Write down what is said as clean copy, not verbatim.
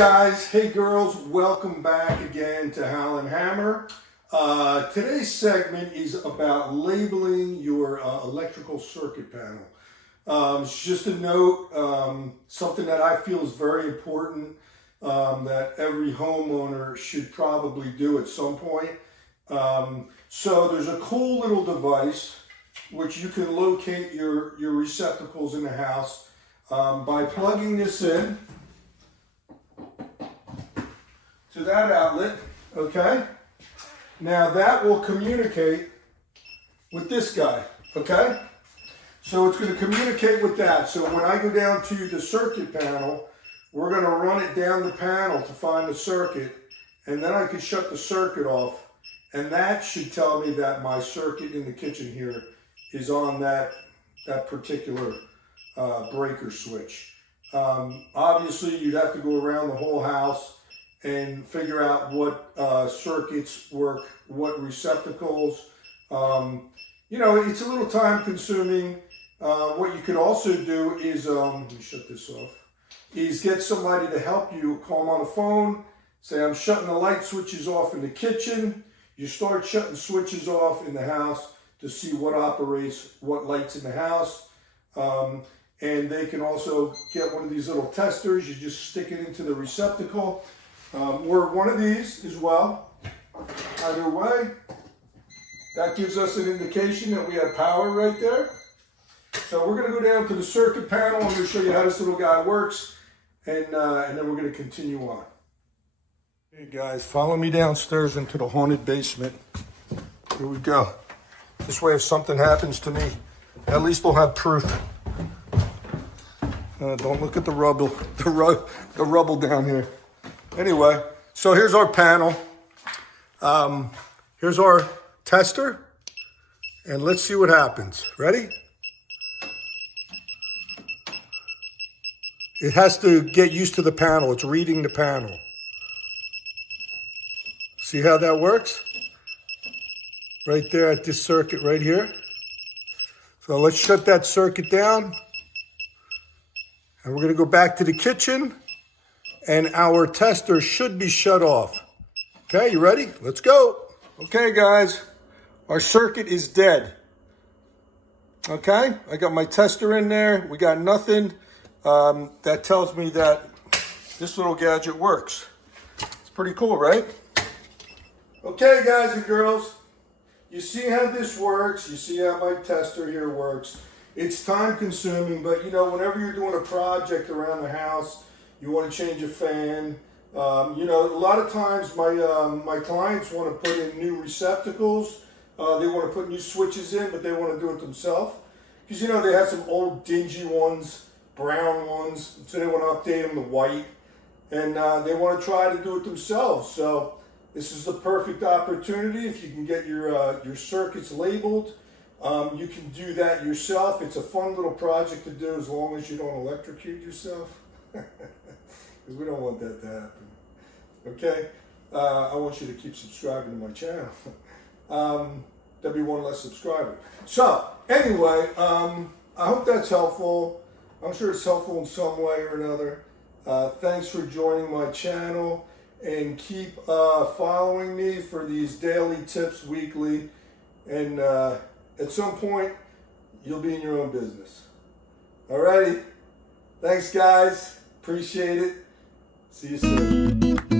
guys, hey girls, welcome back again to Hal and Hammer. Today's segment is about labeling your electrical circuit panel. It's just a note, something that I feel is very important, that every homeowner should probably do at some point. So there's a cool little device which you can locate your receptacles in the house by plugging this in to that outlet, okay? Now that will communicate with this guy, okay? So it's going to communicate with that. So when I go down to the circuit panel, we're going to run it down the panel to find the circuit, and then I can shut the circuit off, and that should tell me that my circuit in the kitchen here is on that particular breaker switch. Obviously, you'd have to go around the whole house and figure out what circuits work, what receptacles. You know, it's a little time consuming. What you could also do is, let me shut this off, is get somebody to help you. Call them on the phone, say I'm shutting the light switches off in the kitchen. You start shutting switches off in the house to see what operates, what lights in the house. And they can also get one of these little testers. You just stick it into the receptacle. Or one of these as well. Either way, that gives us an indication that we have power right there. So we're going to go down to the circuit panel. I'm going to show you how this little guy works, and then we're going to continue on. Hey guys, follow me downstairs into the haunted basement. Here we go. This way, if something happens to me, at least we'll have proof. Don't look at the rubble, the rubble down here. Anyway, so here's our panel. Here's our tester, and let's see what happens. Ready? It has to get used to the panel. It's reading the panel. See how that works? Right there at this circuit right here. So let's shut that circuit down. And we're going to go back to the kitchen. And our tester should be shut off. Okay, you ready? Let's go. Okay, guys, our circuit is dead. Okay, I got my tester in there. We got nothing. That tells me that this little gadget works. It's pretty cool, right? Okay, guys and girls, you see how this works. You see how my tester here works. It's time consuming, but you know, whenever you're doing a project around the house, you want to change a fan. You know, a lot of times my clients want to put in new receptacles. They want to put new switches in, but they want to do it themselves. Because, you know, they have some old dingy ones, brown ones, so they want to update them to white. And they want to try to do it themselves. So this is the perfect opportunity. If you can get your circuits labeled, you can do that yourself. It's a fun little project to do as long as you don't electrocute yourself. Because we don't want that to happen. Okay? I want you to keep subscribing to my channel. There'll be one less subscriber. So, anyway, I hope that's helpful. I'm sure it's helpful in some way or another. Thanks for joining my channel. And keep following me for these daily tips weekly. And at some point, you'll be in your own business. Alrighty? Thanks, guys. Appreciate it. See you soon.